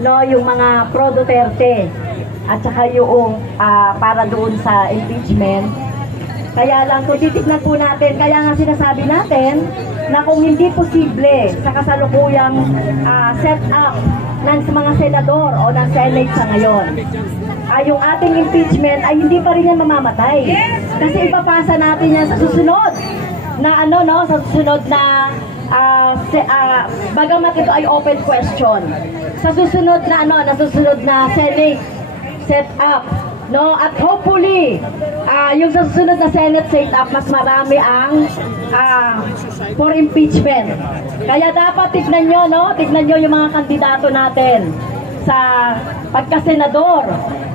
no, yung mga pro Duterte at saka yung para doon sa impeachment. Kaya lang kung titignan po natin, kaya nga sinasabi natin na kung hindi posible sa kasalukuyang set up ng mga senador o ng Senate sa ngayon, yung ating impeachment ay hindi pa rin yan mamamatay. Kasi ipapasa natin yan sa susunod na sa susunod na bagamat ito ay open question. Sa susunod na na susunod na Senate set up, no, at hopefully yung sa susunod na Senate set up mas marami ang for impeachment. Kaya dapat tignan nyo yung mga kandidato natin sa pagka-senador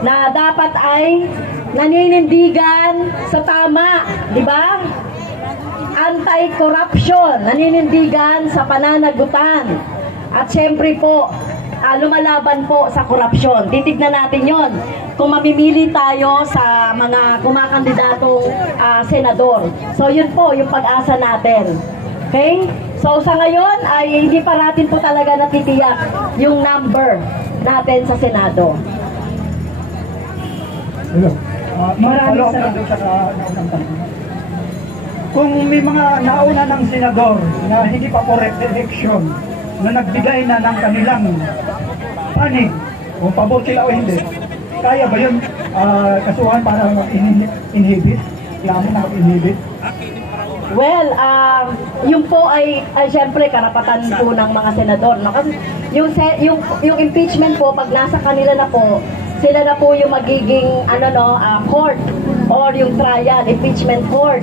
na dapat ay naninindigan sa tama, di ba? Anti-corruption, naninindigan sa pananagutan. At syempre po, lumalaban po sa korupsyon. Titignan natin yon kung mamimili tayo sa mga kumakandidatong senador. So yun po yung pag-asa natin. Okay? So sa ngayon ay hindi pa natin po talaga natitiyak yung number natin sa Senado. Maraming salamat. Kung may mga nauna ng senador na hindi pa for election na nagbigay na ng kanilang panig, kung pabor sila o hindi, kaya ba yun kasuhan para inhibit? Kailangan na inhibit? Well, yun po ay syempre karapatan po ng mga senador. No? Kasi yung impeachment po, pag nasa kanila na po, sila na po yung magiging court or yung trial, impeachment court.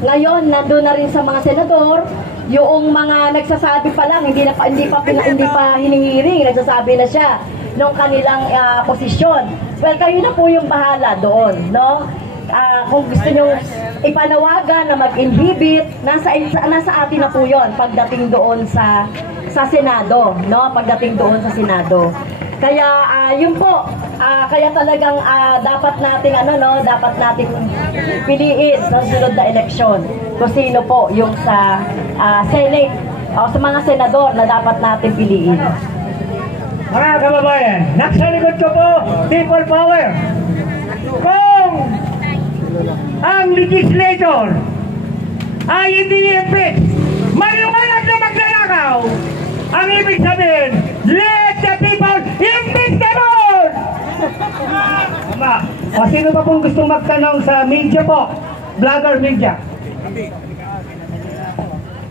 Ngayon, nandun na rin sa mga senador, yung mga nagsasabi pa lang, hindi pa hinihiring, nagsasabi na siya ng kanilang posisyon. Well, kayo na po yung bahala doon, no? Kung gusto nyo ipanawagan na mag-inhibit, nasa atin na po yun pagdating doon sa Senado, no? Pagdating doon sa Senado. Kaya yun po, kaya talagang dapat nating piliin sa sunod na eleksyon kung sino po yung sa Senate o sa mga senador na dapat natin piliin. Mga kababayan, nasa likod ko po, people power. Kung ang legislator ay hindi i-impeach, maliwanag na magnanakaw, ang ibig sabihin, let the people impeach the Lord! Sino pa pong gustong magtanong sa media po? Vlogger media.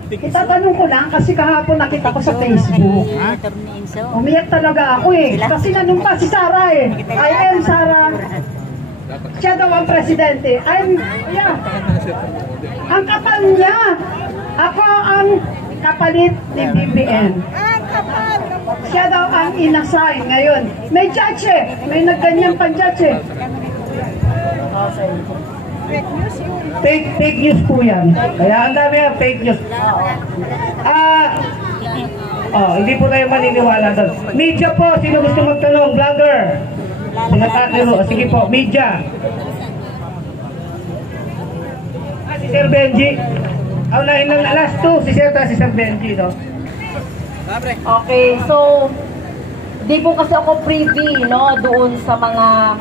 Itatanong ko lang kasi kahapon nakita ko sa Facebook. Umiyak talaga ako kasi nanong pa si Sara I am Sara. Siya daw ang presidente. Ang kapal niya. Ako ang kapalit ni BBM. Siya daw ang inassign ngayon. May judge may nagganyan pang judge Fake news po yan. Kaya ang dami yan, fake news. Hindi po tayo maniniwala doon. Media po, sino gusto magtanong? Vlogger. Sige po, media. Si Sir Benji. Last two, si Sir Benji, no? Okay, so di po kasi ako privy, no, doon sa mga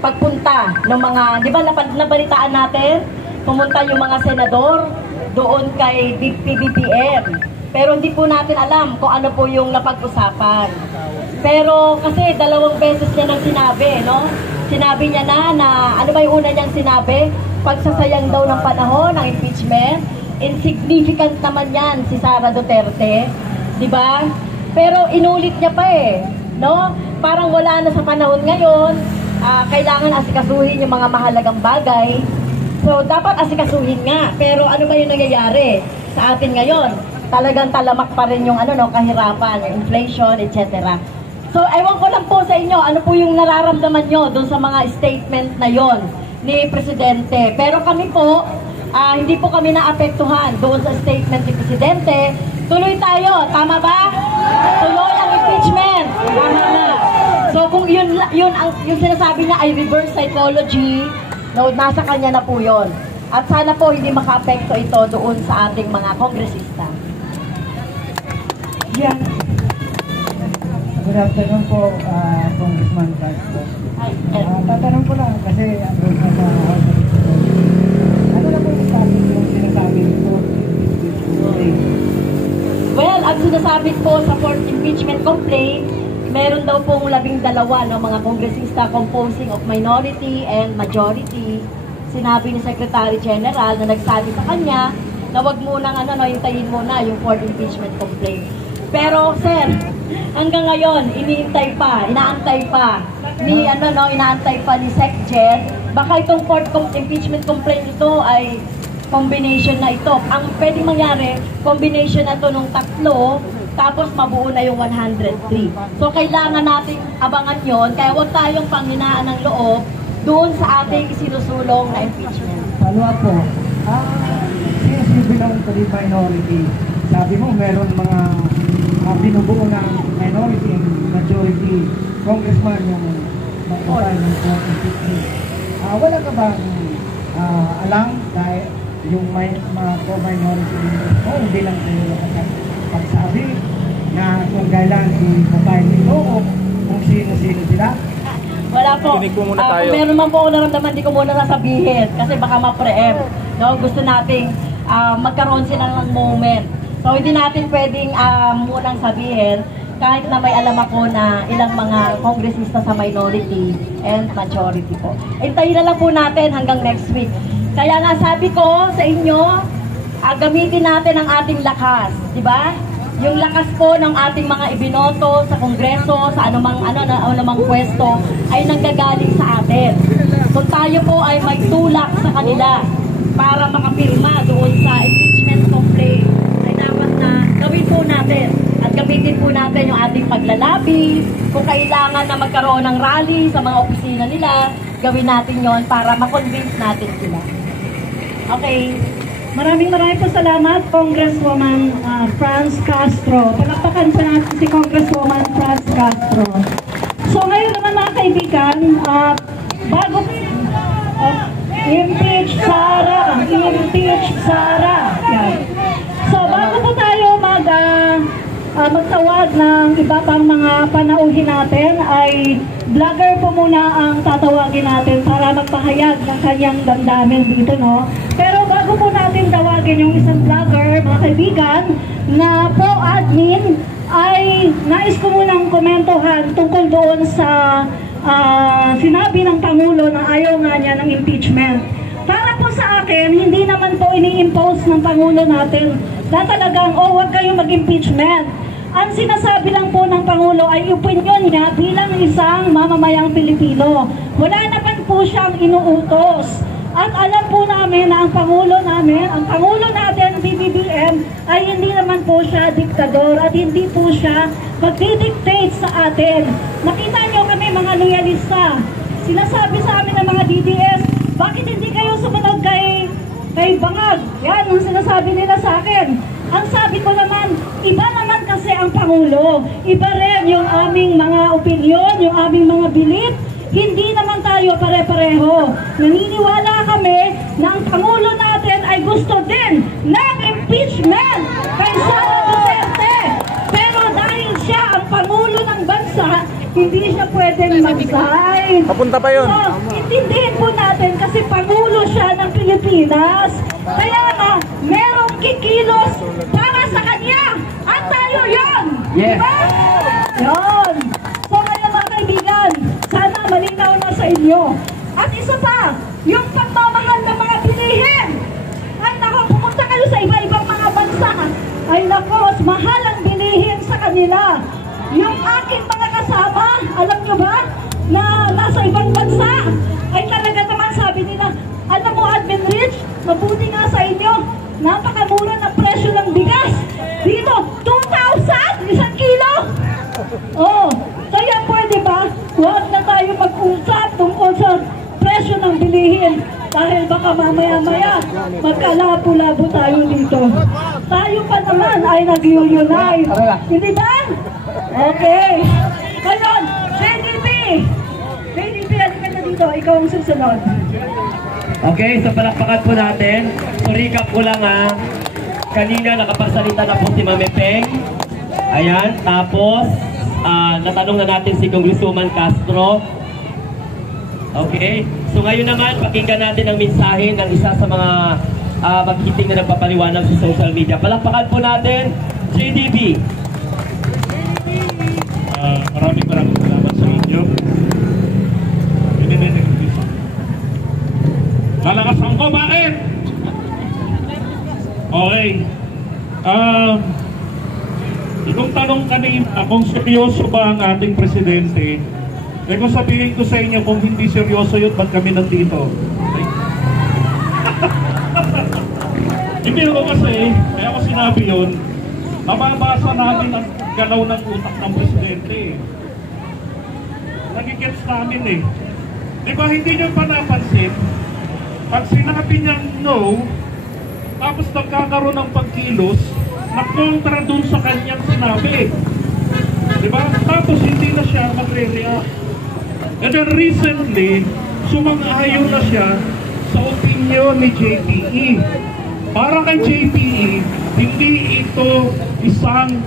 pagpunta ng mga, di ba nabalitaan natin, pumunta yung mga senador doon kay PBBM. Pero hindi po natin alam kung ano po yung napag-usapan. Pero kasi 2 beses niya nang sinabi, no? Sinabi niya na ano ba yung una niyang sinabi? Pagsasayang daw ng panahon ng impeachment, insignificant naman yan si Sara Duterte, di ba? Pero inulit niya pa no? Parang wala na sa panahon ngayon, kailangan asikasuhin yung mga mahalagang bagay. So, dapat asikasuhin nga. Pero ano ba yung nangyayari sa atin ngayon? Talagang talamak pa rin yung kahirapan, yung inflation, etc. So, ewan ko lang po sa inyo, ano po yung nararamdaman nyo doon sa mga statement na yon ni Presidente. Pero kami po, hindi po kami naapektuhan doon sa statement ni Presidente. Tuloy tayo, tama ba? Tuloy ang impeachment. Tama na. So kung yun yung sinasabi niya ay reverse psychology, no, nasa kanya na po yun. At sana po hindi maka-apekto ito doon sa ating mga kongresista. Yan. Good afternoon po, Congressman Castro. Tatanong ko lang kasi andun na sa House of Representatives. Ano na po yung status yung sinasabi ko? Well, ang sinasabi po sa fourth impeachment complaint, meron daw pong 12 ng mga kongresista composing of minority and majority. Sinabi ni Secretary General na nagsabi sa kanya na wag munang hintayin muna yung fourth impeachment complaint. Pero sir, hanggang ngayon inaantay pa ni SecGen. Baka itong fourth impeachment complaint ito ay combination na ito. Ang pwedeng mangyari, combination na ito nung tatlo, tapos mabuo na yung 103. So kailangan nating abangan yon, kaya huwag tayong panghinaan ng loob doon sa ating isinusulong na impeachment. Follow up po. Since you belong to the minority, sabi mo meron mga binubuo ng minority and majority congressman yung magpapal ng impeachment. Wala ka bang alam dahil yung mga co-minority mo, hindi lang sila pagsabi na kung kailan si Papay nito o kung sino-sino sila? Wala po. Kung meron man po ako naramdaman, hindi ko muna nasabihin kasi baka ma-preempt. No? Gusto nating magkaroon sila ng moment. So hindi natin pwedeng munang sabihin kahit na may alam ako na ilang mga kongresista sa minority and majority po. Hintayin na lang po natin hanggang next week. Kaya nga sabi ko sa inyo, gamitin natin ang ating lakas, di ba? Yung lakas po ng ating mga ibinoto sa kongreso, sa anumang pwesto ay nanggagaling sa atin. So tayo po ay may tulak sa kanila para makapirma doon sa impeachment complaint ay dapat na gawin po natin. At gamitin po natin yung ating paglalabi. Kung kailangan na magkaroon ng rally sa mga opisina nila, gawin natin yon para makonvince natin sila. Okay. Maraming po salamat, Congresswoman Franz Castro. Palakpakan po natin si Congresswoman Franz Castro. So ngayon naman mga kaibigan, bago impeach Sara. Yan. So bago po tayo magtawag ng iba pang mga panauhin natin, ay vlogger po muna ang tatawagin natin para magpahayag ng kanyang damdamin dito, no? Pero bago po natin tawagin yung isang vlogger, mga kaibigan, na po admin, ay nais ko munang komentohan tungkol doon sa sinabi ng Pangulo na ayaw nga niya ng impeachment. Para po sa akin, hindi naman po ini-impose ng Pangulo natin na talagang, huwag kayong mag-impeachment. Ang sinasabi lang po ng Pangulo ay opinion niya bilang isang mamamayang Pilipino. Wala naman po siyang inuutos. At alam po namin na ang Pangulo natin, BBBM, ay hindi naman po siya diktador at hindi po siya magdidictate sa atin. Nakita niyo kami mga loyalista. Sinasabi sa amin ng mga DDS, bakit hindi kayo sumunod kay Bangag? Yan ang sinasabi nila sa akin. Ang sabi ko naman, iba naman kasi ang Pangulo. Iba rin yung aming mga opinyon, yung aming mga belief. Hindi naman tayo pare-pareho. Naniniwala kami na ang Pangulo natin ay gusto din ng impeachment kay Sara Duterte. Pero dahil siya ang Pangulo ng bansa, hindi siya pwedeng mag-sign. Papunta pa yun. So, intindihin po natin kasi Pangulo siya ng Pilipinas. Kaya nga, merong kikilos para sa kanya. At tayo yun. Yes. Diba? Yun. So ngayon mga kaibigan, sana malinaw na sa inyo. At isa pa, yung pagmamahal ng mga bilihin. Ay nako, pumunta kayo sa iba-ibang mga bansa. Ay nako, mas mahal ang bilihin sa kanila. Yung aking mga kasama, alam nyo ba, na nasa ibang bansa, ay talaga naman sabi nila, alam mo Admin Rich, mabuti nga sa inyo, napakamura ng presyo ng bigas. Dito, 2,000, 1 kilo. Oh, kaya pwede ba, huwag na tayo mag-usap tungkol sa presyo ng bilihin. Dahil baka mamaya-maya, magkalabo-labo tayo dito. Tayo pa naman ay nag-unite. Hindi ba? Okay. Ngayon, KDP, halika na dito. Ikaw ang susunod. Okay, so palakpakan po natin. So recap ko lang kanina nakapagsalita na po si Mame Peng. Ayan, tapos natanong na natin si Congresswoman Castro. Okay, so ngayon naman, pakinggan natin ang mensahe ng isa sa mga maghiting na nagpapaliwanag sa social media. Palakpakan po natin, JDB. Maraming salamat sa inyo. Lalakasan ko, bakit? Okay. Itong tanong kanina, kung seryoso ba ang ating presidente, eh kung sabihin ko sa inyo, kung hindi seryoso yun, ba't kami nandito? Hindi ko kasi, kaya ko sinabi yun, mababasa namin ang galaw ng utak ng presidente. Nagigets namin eh. Di ba hindi nyo pa napansin? Pag sinabi niyang no, tapos nagkakaroon ng pagkilos, nakontra dun sa kanyang sinabi. Di ba? Tapos hindi na siya magre-react. And then recently, sumang-ayon na siya sa opinion ni JPE. Para kay JPE, hindi ito isang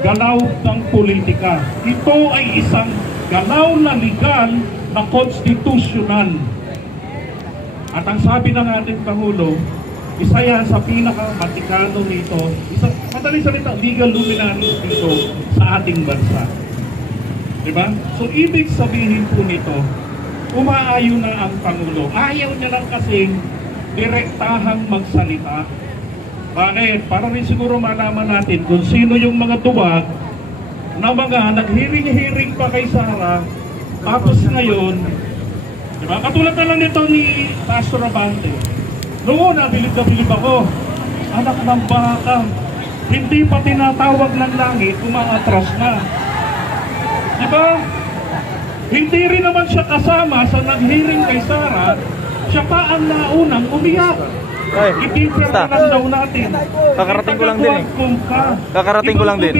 galaw ng politika. Ito ay isang galaw na legal na constitutional. At ang sabi ng ating Pangulo, isa yan sa pinaka-matikano nito, madaling salita, legal luminaries dito sa ating bansa. Diba? So, ibig sabihin po nito, umaayon na ang Pangulo. Ayaw niya lang kasing direktahang magsalita. Bakit? Para rin siguro malaman natin kung sino yung mga duwag na mga naghiring-hiring pa kay Sara, tapos ngayon, diba? Katulad na lang nito ni Pastor Abante. Noon, nabilib na bilib ako. Anak ng baka, hindi pa tinatawag ng langit, umaatras na. Diba? Hindi rin naman siya kasama sa naghiring kay Sara, siya pa ang naunang umiyak. Ipipirma lang daw natin. Kakarating ko lang din eh. Kakarating ko lang din.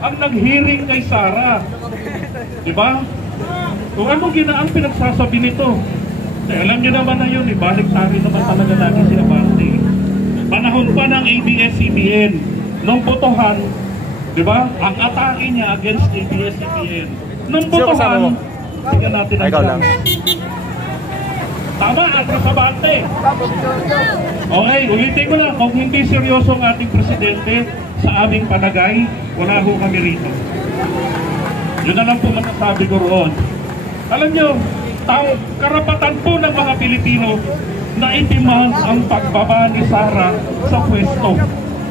Ang naghiring kay Sara. Diba? Kung anong ginaang pinagsasabi nito? Eh, alam niyo naman na yun, balik-tari naman talaga natin si Abante. Panahon pa ng ABS-CBN, nung botohan, di ba? Ang atake niya against ABS-CBN. Nung botohan, tingnan natin ang ikaw lang. Tama, atras Abante. Okay, ulitin ko lang, kung hindi seryoso ang ating presidente sa aming panagay, wala ho kami rito. Yun na lang po masasabi ko roon. Alam nyo, karapatan po ng mga Pilipino na itimang ang pagbaba ni Sara sa pwesto.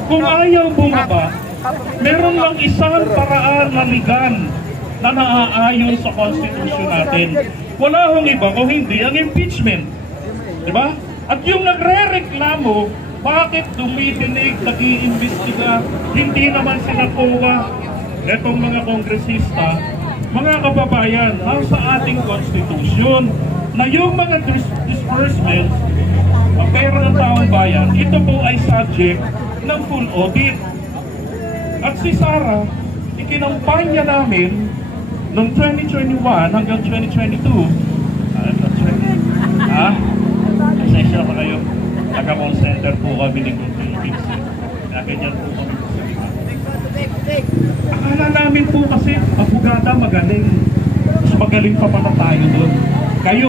Kung ayaw bumaba, meron lang isang paraan na legal na naaayon sa konstitusyon natin. Wala hong iba kung hindi ang impeachment. Diba? At yung nagre-reklamo, bakit dumitinig, nag-iimbestiga, hindi naman sinakuha etong mga kongresista. Mga kababayan, nasa ating konstitusyon na yung mga disbursements ang pera ng taong bayan, ito po ay subject ng full audit. At si Sara, ikinampanya namin noong 2021 hanggang 2022. Pasensya pa kayo. Naka-call center po kami ni Philippines. Kaya ganyan po kami. Akala namin po kasi abogada magaling. Mas magaling pa pala tayo doon.